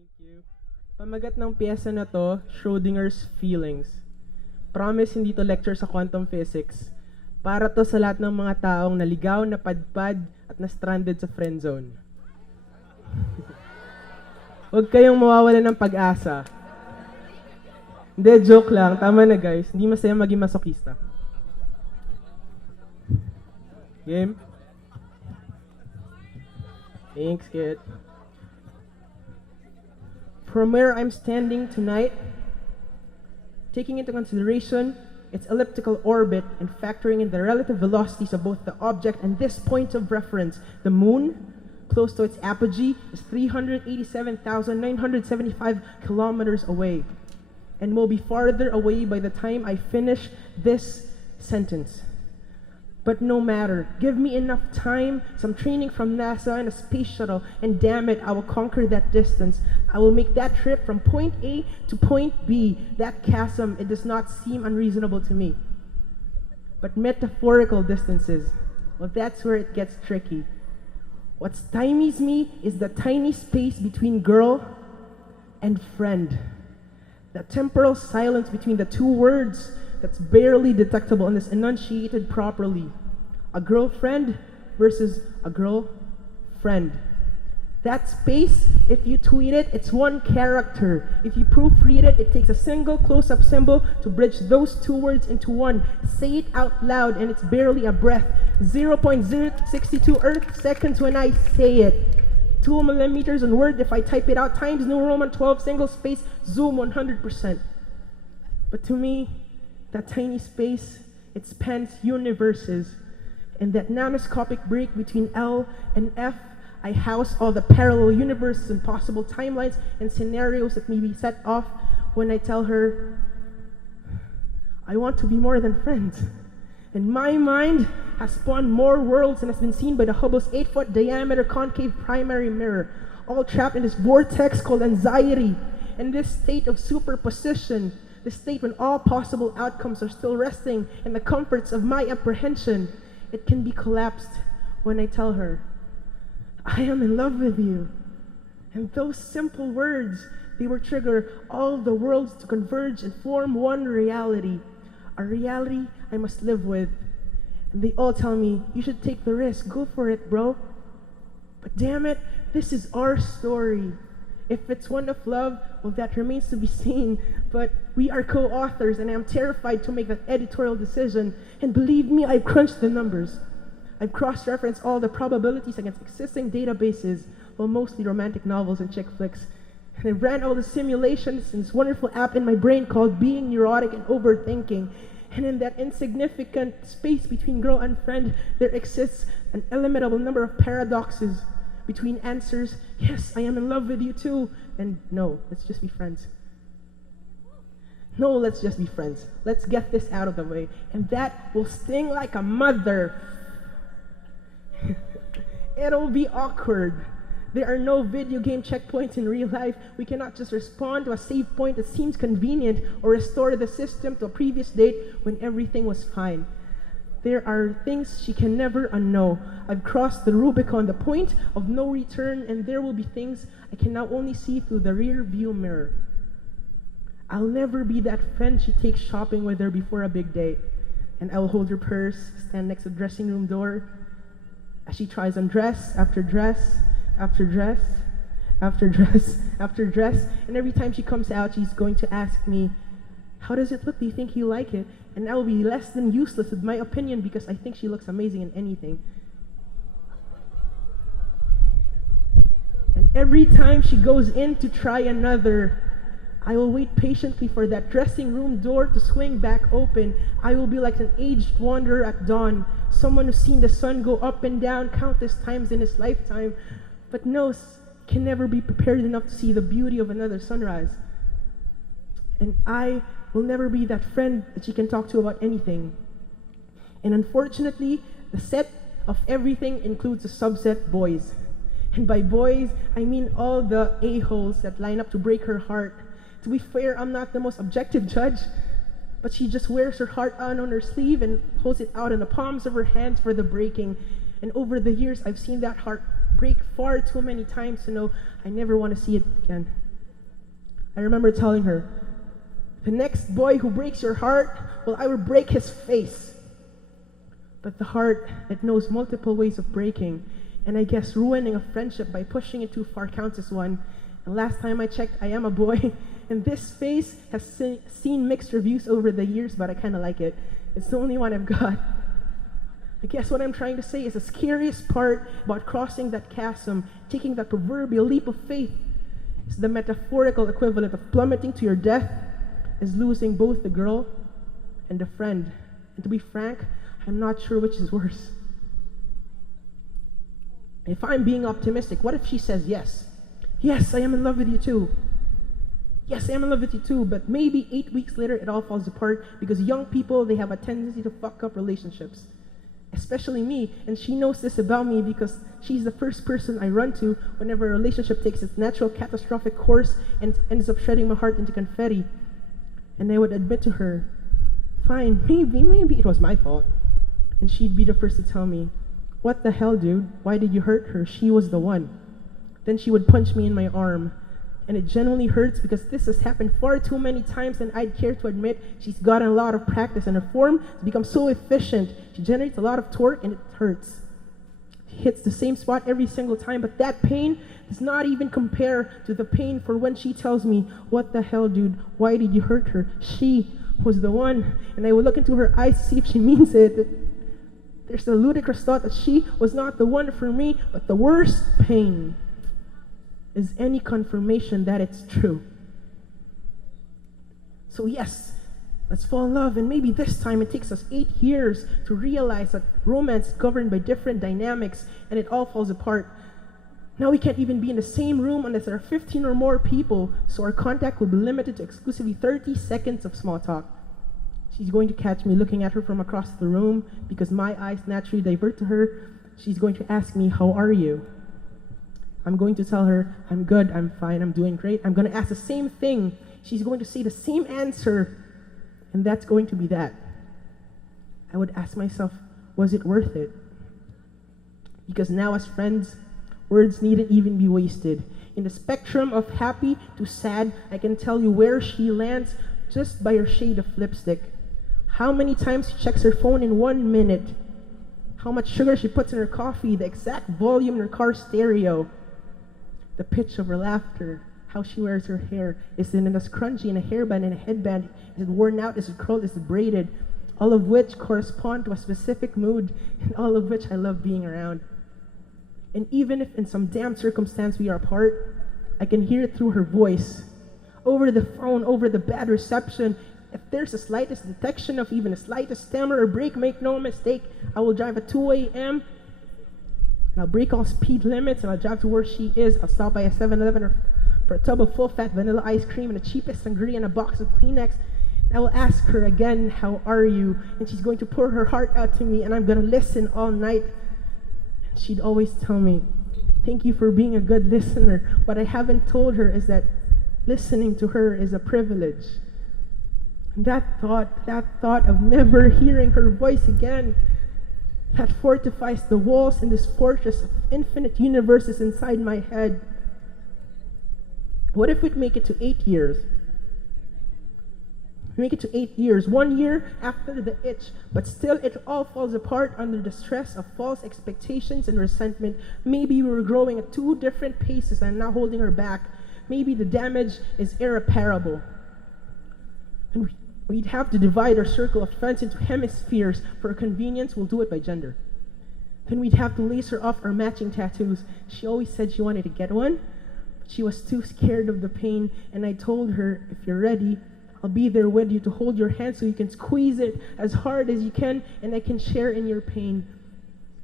Thank you. Pamagat ng piyesa na to, Schrödinger's Feelings. Promise hindi to lecture sa quantum physics. Para to sa lahat ng mga taong naligaw, napadpad, at na-stranded sa friend zone. Huwag kayong mawawalan ng pag-asa. Hindi, joke lang. Tama na guys. Hindi masaya maging masokista. Game? Thanks, kid. From where I'm standing tonight, taking into consideration its elliptical orbit and factoring in the relative velocities of both the object and this point of reference, the moon, close to its apogee, is 387,975 kilometers away and will be farther away by the time I finish this sentence. But no matter, give me enough time, some training from NASA and a space shuttle, and damn it, I will conquer that distance. I will make that trip from point A to point B. That chasm, it does not seem unreasonable to me. But metaphorical distances, well, that's where it gets tricky. What stymies me is the tiny space between girl and friend. The temporal silence between the two words that's barely detectable unless enunciated properly. A girlfriend versus a girlfriend. That space, if you tweet it, it's one character. If you proofread it, it takes a single close-up symbol to bridge those two words into one. Say it out loud and it's barely a breath. 0.062 Earth seconds when I say it. 2 millimeters on Word if I type it out, times New Roman 12 single space, zoom 100%. But to me, that tiny space, it spans universes. In that nanoscopic break between L and F, I house all the parallel universes and possible timelines and scenarios that may be set off when I tell her, I want to be more than friends. And my mind has spawned more worlds than has been seen by the Hubble's 8-foot diameter concave primary mirror, all trapped in this vortex called anxiety, and this state of superposition, the state when all possible outcomes are still resting in the comforts of my apprehension. It can be collapsed when I tell her, I am in love with you. And those simple words, they will trigger all the worlds to converge and form one reality, a reality I must live with. And they all tell me, you should take the risk, go for it, bro. But damn it, this is our story. If it's one of love, well, that remains to be seen. But we are co-authors, and I'm terrified to make that editorial decision. And believe me, I've crunched the numbers. I've cross-referenced all the probabilities against existing databases, well, mostly romantic novels and chick flicks. And I ran all the simulations in this wonderful app in my brain called Being Neurotic and Overthinking. And in that insignificant space between girl and friend, there exists an illimitable number of paradoxes between answers, yes, I am in love with you too, and no, let's just be friends. No, let's just be friends. Let's get this out of the way. And that will sting like a mother. It'll be awkward. There are no video game checkpoints in real life. We cannot just respond to a save point that seems convenient or restore the system to a previous date when everything was fine. There are things she can never unknow. I've crossed the Rubicon, the point of no return, and there will be things I can now only see through the rear view mirror. I'll never be that friend she takes shopping with her before a big date, and I'll hold her purse, stand next to the dressing room door, as she tries on dress after dress after dress after dress after dress, and every time she comes out, she's going to ask me, how does it look? Do you think you like it? And I will be less than useless with my opinion because I think she looks amazing in anything. And every time she goes in to try another, I will wait patiently for that dressing room door to swing back open. I will be like an aged wanderer at dawn, someone who's seen the sun go up and down countless times in his lifetime, but knows can never be prepared enough to see the beauty of another sunrise. And I will never be that friend that she can talk to about anything. And unfortunately, the set of everything includes a subset boys. And by boys, I mean all the a-holes that line up to break her heart. To be fair, I'm not the most objective judge, but she just wears her heart on her sleeve and holds it out in the palms of her hands for the breaking. And over the years, I've seen that heart break far too many times to know I never want to see it again. I remember telling her, the next boy who breaks your heart, well, I will break his face. But the heart, it knows multiple ways of breaking, and I guess ruining a friendship by pushing it too far counts as one. And last time I checked, I am a boy, and this face has seen mixed reviews over the years, but I kind of like it. It's the only one I've got. I guess what I'm trying to say is the scariest part about crossing that chasm, taking that proverbial leap of faith, is the metaphorical equivalent of plummeting to your death, is losing both the girl and the friend. And to be frank, I'm not sure which is worse. If I'm being optimistic, what if she says yes? Yes, I am in love with you too. Yes, I am in love with you too, but maybe 8 weeks later it all falls apart because young people, they have a tendency to fuck up relationships. Especially me, and she knows this about me because she's the first person I run to whenever a relationship takes its natural catastrophic course and ends up shredding my heart into confetti. And I would admit to her, fine, maybe it was my fault. And she'd be the first to tell me, what the hell, dude? Why did you hurt her? She was the one. Then she would punch me in my arm. And it genuinely hurts because this has happened far too many times than I'd care to admit. She's gotten a lot of practice and her form has become so efficient. She generates a lot of torque and it hurts. She hits the same spot every single time, but that pain does not even compare to the pain for when she tells me, what the hell, dude? Why did you hurt her? She was the one. And I would look into her eyes to see if she means it. There's the ludicrous thought that she was not the one for me, but the worst pain is any confirmation that it's true. So yes, let's fall in love, and maybe this time it takes us 8 years to realize that romance is governed by different dynamics and it all falls apart. Now we can't even be in the same room unless there are 15 or more people, so our contact will be limited to exclusively 30 seconds of small talk. She's going to catch me looking at her from across the room because my eyes naturally divert to her. She's going to ask me, how are you? I'm going to tell her, I'm good, I'm fine, I'm doing great. I'm going to ask the same thing. She's going to say the same answer, and that's going to be that. I would ask myself, was it worth it? Because now as friends, words needn't even be wasted. In the spectrum of happy to sad, I can tell you where she lands just by her shade of lipstick. How many times she checks her phone in 1 minute. How much sugar she puts in her coffee, the exact volume in her car stereo. The pitch of her laughter, how she wears her hair. Is it in a scrunchie, in a hairband, in a headband? Is it worn out? Is it curled? Is it braided? All of which correspond to a specific mood, and all of which I love being around. And even if in some damn circumstance we are apart, I can hear it through her voice. Over the phone, over the bad reception, if there's the slightest detection of even the slightest stammer or break, make no mistake, I will drive at 2 a.m., and I'll break all speed limits and I'll drive to where she is. I'll stop by a 7-Eleven for a tub of full-fat vanilla ice cream and the cheapest sangria and a box of Kleenex. And I will ask her again, how are you? And she's going to pour her heart out to me and I'm going to listen all night. And she'd always tell me, thank you for being a good listener. What I haven't told her is that listening to her is a privilege. And that thought of never hearing her voice again, that fortifies the walls in this fortress of infinite universes inside my head. What if we'd make it to 8 years? Make it to 8 years, 1 year after the itch, but still it all falls apart under the stress of false expectations and resentment. Maybe we were growing at 2 different paces and now holding her back. Maybe the damage is irreparable. And we'd have to divide our circle of friends into hemispheres. For convenience, we'll do it by gender. Then we'd have to laser off our matching tattoos. She always said she wanted to get one, but she was too scared of the pain, and I told her, if you're ready, I'll be there with you to hold your hand so you can squeeze it as hard as you can, and I can share in your pain.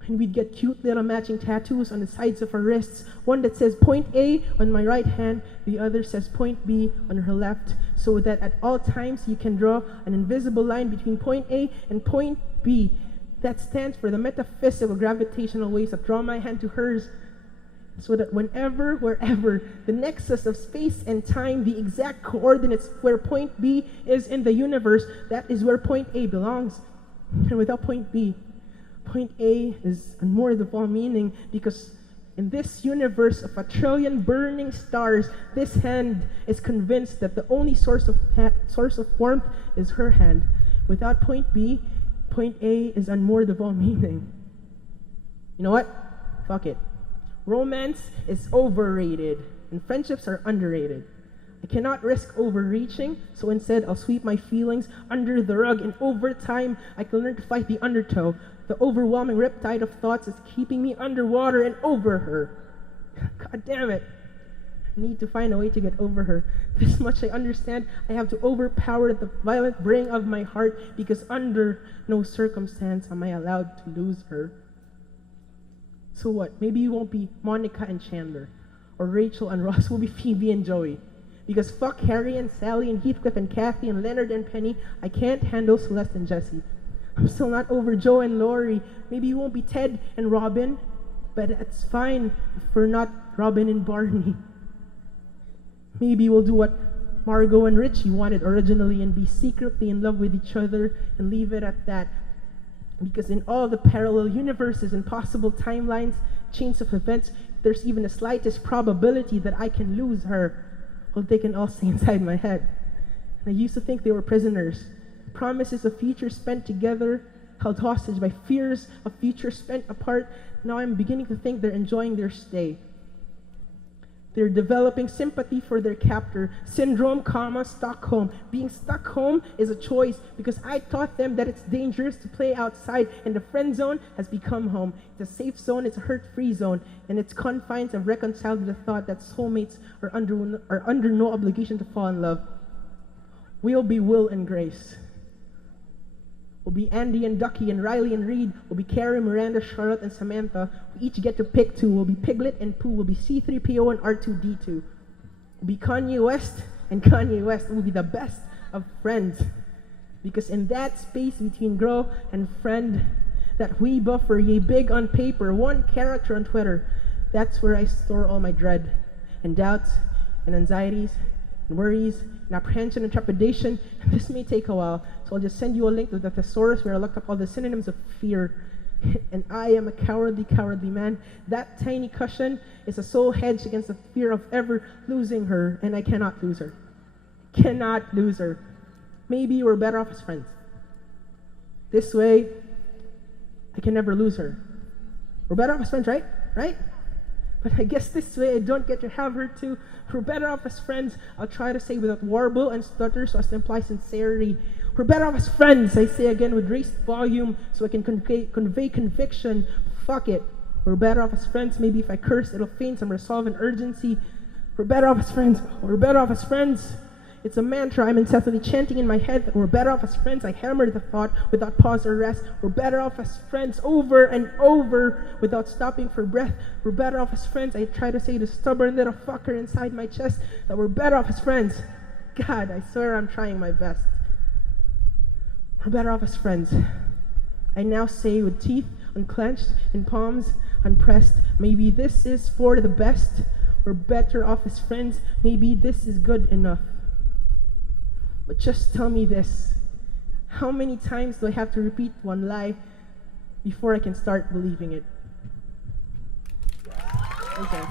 And we'd get cute little matching tattoos on the sides of our wrists, one that says point A on my right hand, the other says point B on her left, so that at all times you can draw an invisible line between point A and point B. That stands for the metaphysical gravitational waves that draw my hand to hers, so that whenever, wherever, the nexus of space and time, the exact coordinates where point B is in the universe, that is where point A belongs. And without point B, point A is unmoored of all meaning, because In this universe of a trillion burning stars, this hand is convinced that the only source of warmth is her hand. Without point B, point A is unmoored of all meaning. You know what? Fuck it. Romance is overrated, and friendships are underrated. I cannot risk overreaching, so instead I'll sweep my feelings under the rug, and over time I can learn to fight the undertow. The overwhelming riptide of thoughts is keeping me underwater and over her. God damn it. I need to find a way to get over her. This much I understand. I have to overpower the violent braying of my heart, because under no circumstance am I allowed to lose her. So what? Maybe you won't be Monica and Chandler, or Rachel and Ross will be Phoebe and Joey. Because fuck Harry and Sally and Heathcliff and Kathy and Leonard and Penny, I can't handle Celeste and Jesse. I'm still not over Joe and Laurie. Maybe you won't be Ted and Robin, but it's fine if we're not Robin and Barney. Maybe we'll do what Margot and Richie wanted originally and be secretly in love with each other and leave it at that. Because in all the parallel universes and possible timelines, chains of events, there's even the slightest probability that I can lose her. Well, they can all stay inside my head. And I used to think they were prisoners. Promises of future spent together, held hostage by fears of future spent apart. Now I'm beginning to think they're enjoying their stay. They're developing sympathy for their captor. Syndrome, Stockholm. Being stuck home is a choice, because I taught them that it's dangerous to play outside, and the friend zone has become home. It's a safe zone, it's a hurt-free zone, and its confines have reconciled with the thought that soulmates are under no obligation to fall in love. We'll be Will and Grace. We'll be Andy and Ducky and Riley and Reed. We'll be Carrie, Miranda, Charlotte, and Samantha. We each get to pick two. We'll be Piglet and Pooh. We'll be C-3PO and R2-D2. We'll be Kanye West and Kanye West. We'll be the best of friends. Because in that space between girl and friend that we buffer, yea big on paper, one character on Twitter, that's where I store all my dread and doubts and anxieties and worries and apprehension and trepidation. And this may take a while, so I'll just send you a link to the thesaurus where I looked up all the synonyms of fear. And I am a cowardly, cowardly man. That tiny cushion is a sole hedge against the fear of ever losing her, and I cannot lose her. Cannot lose her. Maybe we're better off as friends. This way, I can never lose her. We're better off as friends, right? Right? But I guess this way I don't get to have her too. We're better off as friends. I'll try to say without warble and stutter so as to imply sincerity. We're better off as friends, I say again with raised volume so I can convey conviction. Fuck it. We're better off as friends. Maybe if I curse, it'll feign some resolve and urgency. We're better off as friends. We're better off as friends. It's a mantra I'm incessantly chanting in my head that we're better off as friends. I hammer the thought without pause or rest. We're better off as friends over and over without stopping for breath. We're better off as friends. I try to say to the stubborn little fucker inside my chest that we're better off as friends. God, I swear I'm trying my best. We're better off as friends. I now say with teeth unclenched and palms unpressed, maybe this is for the best. We're better off as friends. Maybe this is good enough. But just tell me this. How many times do I have to repeat one lie before I can start believing it? Okay.